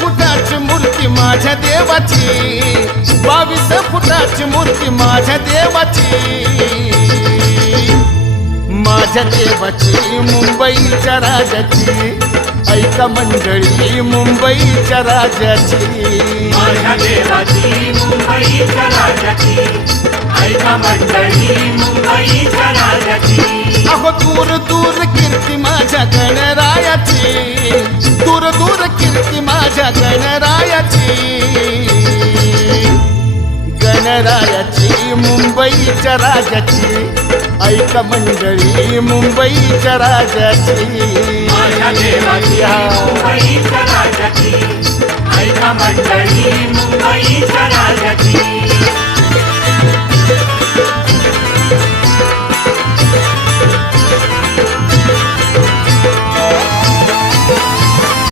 फुटाची मूर्ती माझ्या देवाची, 22 फुटाची मूर्ती माझ्या देवाची, माझ्या देवाची मुंबईच्या राजाची, ऐका मंडळी मुंबईच्या राजाची, माझ्या देवाची मुंबईच्या राजाची, ऐका मंडळी मुंबईच्या राजाची. अहो दूर दूर कीर्ती माझ्या गणरायाची, दूर दूर कीर्ती माझ्या गणरायाची, गणरायाची मुंबईच्या राजाची, ऐका मंडळी मुंबईच्या राजाची, माझ्या देवाची मुंबईच्या राजाची, ऐका मंडळी